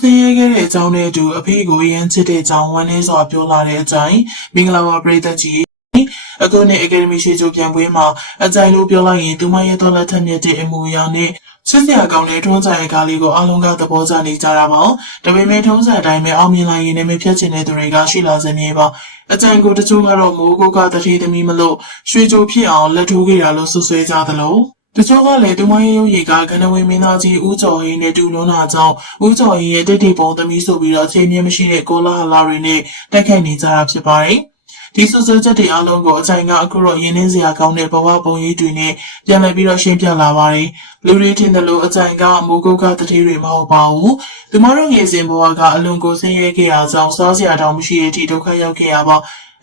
ဆင်းရဲခဲ့တဲ့အကြောင်းနဲ့အတူအဖေကိုအရင်ချစ်တဲ့အကြောင်းဝမ်းနည်းစွာပြောလာတဲ့အကြောင်းမင်္ဂလာပါပရိသတ်ကြီးအခုနေ့အကယ်ဒမီရှိချိုပြန်ပွဲမှာအကြိုင်လို့ပြောလိုက်ရင်သူမရဲ့တော်လက်ထက်မြက်တဲ့အမူအရာနဲ့ချစ်စရာကောင်းတဲ့ထွန်းကြိုင်ကားလေးကိုအားလုံးကသဘောကျနေကြတာပါဒါပေမဲ့ထုံးစံအတိုင်းပဲအောင်မြင်လာရင်လည်းမဖြတ်ချင်တဲ့သူတွေကရှိလာစမြဲပါအကြိုင်ကိုတချို့ကတော့မိုးကုတ်ကတတိသမီးမလို့ရွှေချိုဖြစ်အောင်လက်ထိုးခဲ့တာလို့ဆွဆွဲကြသလိုတချို့ကလည်းသူမရဲ့ရုပ်ရည်ကကနဝေမင်းသားကြီးဦးကျော်ဟင်းနဲ့တူလုံးတာကြောင့်ဦးကျော်ဟင်းရဲ့တိတ်တိတ်ပုံသမီးဆိုပြီးတော့အချိန်မြင့်မရှိတဲ့ကိုလာဟလာတွေနဲ့တိုက်ခိုက်နေကြတာဖြစ်ပါတယ်ဒီဆွဆွချက်တွေအားလုံးကိုအကြိုင်ကအခုတော့ရင်းနှင်းစရာကောင်းတဲ့ဘဝပုံရိပ်တွေနဲ့ပြန်လည်ပြီးတော့ရှင်းပြလာပါတယ်လူတွေထင်တယ်လို့အကြိုင်ကမိုးကုတ်ကတတိတွေမဟုတ်ပါဘူးသူမတို့ငယ်စဉ်ဘဝကအလွန်ကိုဆင်းရဲခဲ့ရကြောင်းစားစရာတောင်မရှိတဲ့အထိဒုက္ခရောက်ခဲ့ရပါ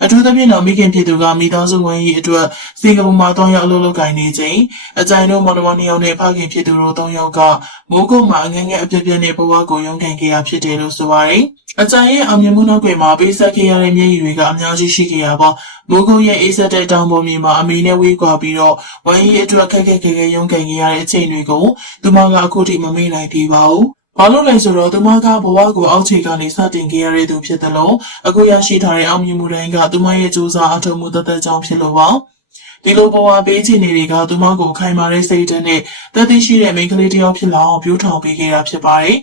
အထူးသဖြင့်တော့မိခင်ဖြစ်သူကမိသားစုဝင်ကြီးအတွက်စင်ကာပူမှာတောင်းရောက်အလုပ်လုပ်ကိုင်နေချိန်အကြိုင်တို့မော်ဒဝါ2ယောက်နဲ့ဖခင်ဖြစ်သူတို့3ယောက်ကမိုးကုတ်မှာငငယ်အပြည့်ပြည့်နဲ့ဘဝကိုရုန်းကန်ခဲ့ရဖြစ်တယ်လို့ဆိုပါတယ်အကြိုင်ရဲ့အောင်မြင်မှုနောက်ွယ်မှာပေးဆက်ခဲ့ရတဲ့မျက်ရည်တွေကအများကြီးရှိခဲ့ရပါမိုးကုတ်ရဲ့အေးဆက်တဲ့တောင်ပေါ်မြေမှာအမေနဲ့ဝေးကွာပြီးတော့ဝိုင်းကြီးအတွက်ခက်ခက်ခဲခဲရုန်းကန်ခဲ့ရတဲ့အချိန်တွေကိုသူမကအခုထိမမေ့နိုင်သေးပါဘူးဘာလို့လဲဆိုတော့သူမကဘဝကိုအောက်ခြေကနေစတင်ခဲ့ရတဲ့သူဖြစ်တယ်လို့အခုရရှိထားတဲ့အောင်မြင်မှုတိုင်းကသူမရဲ့ကြိုးစားအထောက်မှုတသက်ကြောင့်ဖြစ်လို့ပါဒီလိုဘဝပေးချင်တွေကသူမကိုခိုင်မာတဲ့စိတ်ဓာတ်နဲ့တသက်ရှိတဲ့မိန်းကလေးတစ်ယောက်ဖြစ်လာအောင်ပြုထောင်ပေးခဲ့တာဖြစ်ပါတယ်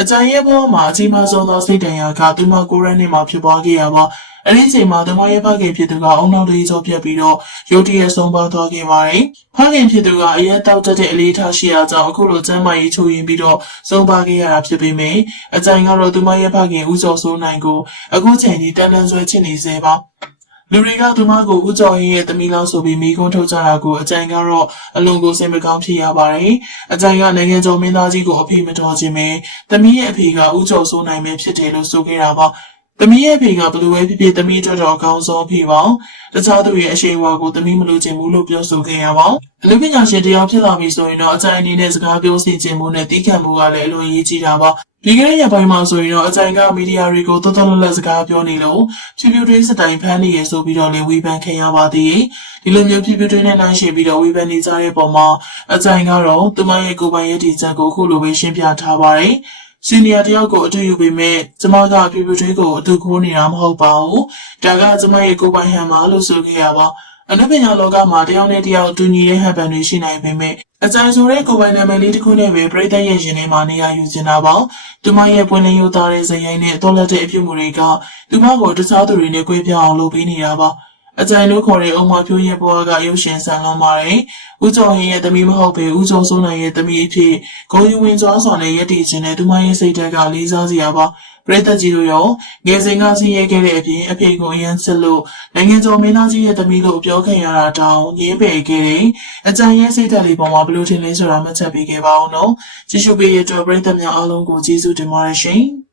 အကြံရဲ့ဘဝမှာအကြီးမားဆုံးသောစိတ်တန်ရာကသူမကိုရန်နဲ့မှဖြစ်ပွားခဲ့ရပါအဲ့ဒီချိန်မှာသူမရဲ့ဖခင်ဖြစ်သူကအုံနောက်လေးကျော်ပြတ်ပြီးတော့ရုတ်တရက်ဆုံးပါသွားခဲ့ပါတယ်။ဖခင်ဖြစ်သူကအရက်တောက်တဲ့အလေးထားရှိရာကြောင့်အခုလိုကျမ်းမာရေးချိုးရင်ပြီးတော့ဆုံးပါခဲ့ရတာဖြစ်ပေမယ့်အကြံကတော့သူမရဲ့ဖခင်ဦးကျော်စိုးနိုင်ကိုအခုချိန်ဒီတန်တန်ဆွဲချစ်နေစေပါလူတွေကသူမကိုဦးကျော်ရင်ရဲ့သမီးလောက်ဆိုပြီးမိကုန်းထုတ်ကြတာကိုအကြံကတော့အလွန်ကိုစိတ်မကောင်းဖြစ်ရပါတယ်။အကြံကနိုင်ငံကျော်မင်းသားကြီးကိုအဖေမတော်ခြင်းပဲသမီးရဲ့အဖေကဦးကျော်စိုးနိုင်ပဲဖြစ်တယ်လို့ဆိုခဲ့တာပါ။သမီးရဲ့အဖေကဘလူးပဲဖြစ်ဖြစ်သမီးတို့တော့အကောင်းဆုံးဖြစ်ပါတခြားသူရဲ့အရှိန်အဝါကိုသမီးမလို့ခြင်းဘူးလို့ပြောဆိုခဲ့ရပါအလူပညာရှင်တယောက်ဖြစ်လာပြီဆိုရင်တော့အကြိုင်အနေနဲ့စကားပြောစီခြင်းမှုနဲ့တီးခံမှုကလည်းအလွန်ရေးကြီးတာပါဒီကနေ့ရပိုင်းမှာဆိုရင်တော့အကြိုင်ကမီဒီယာတွေကိုတော်တော်လက်စကားပြောနေလို့ဖြူဖြူတွင်းစတိုင်ဖမ်းနေရဆိုပြီးတော့လေဝေဖန်ခံရပါသေးတယ်ဒီလိုမျိုးဖြူဖြူတွင်းနဲ့နိုင်ရှင်ပြီးတော့ဝေဖန်နေကြတဲ့ပုံမှာအကြိုင်ကတော့သူမရဲ့ကိုယ်ပိုင်ရည်တည်ချက်ကိုအခုလိုပဲရှင်းပြထားပါတယ်စီနီယာတယောက်ကိုအတူယူပေမဲ့ကျမကဖြူဖြူထွေးကိုအတူခိုးနေတာမဟုတ်ပါဘူး။ဒါကကျမရဲ့ကိုယ်ပိုင်ဟန်ပါလို့ဆိုခဲ့ရပါ။အနုပညာလောကမှာတယောက်နဲ့တယောက်အတူညီတဲ့ဟန်ပန်တွေရှိနိုင်ပေမဲ့အကြိုင်ဆိုတဲ့ကိုယ်ပိုင်နာမည်လေးတစ်ခုနဲ့ပဲပြည်သက်ရဲ့ရင်ထဲမှာနေရာယူနေတာပါ။သူမရဲ့ပွင့်လင်းရိုးသားတဲ့ဇယိုင်းနဲ့တော်လက်တဲ့အပြုမှုတွေကသူမကိုတခြားသူတွေနဲ့ကြွေးပြောင်းအောင်လုပ်ပေးနေတာပါ။အကြိုင်တို့ခေါ်တဲ့အုံမဖြိုးရဲ့ဘဝကရုပ်ရှင်ဆန်လွန်ပါတယ်။ဦးကျော်ဟင်းရဲ့သမီးမဟုတ်ပေဦးကျော်စိုးနိုင်ရဲ့သမီးအဖြစ်ဂုဏ်ယူဝင်စွာစွာနဲ့ရည်တည်ခြင်းနဲ့သူမရဲ့စိတ်ဓာတ်ကလေးစားစရာပါ။ပရိသတ်ကြီးတို့ရောငယ်စဉ်ကဆင်းရဲခဲ့တဲ့အပြင်အဖေကိုအရန်စစ်လို့နိုင်ငံကျော်မင်းသားကြီးရဲ့သမီးလို့ပြောခံရတာတောင်ငင်းပယ်ခဲ့တယ်။အကြိုင်ရဲ့စိတ်ဓာတ်လေးပေါ်မှာဘလို့ထင်လဲဆိုတာမှတ်ချက်ပေးခဲ့ပါဦးနော်။ကြည့်ရှုပေးရတဲ့ပရိသတ်များအားလုံးကိုကျေးဇူးတင်ပါတယ်ရှင်။